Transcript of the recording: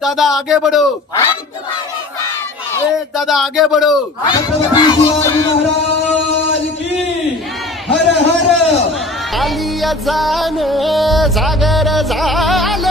दादा आगे बढ़ो, दादा आगे बढ़ो. छत्रपती शिवाजी महाराज की हर हर. आलिया जान जागर झालं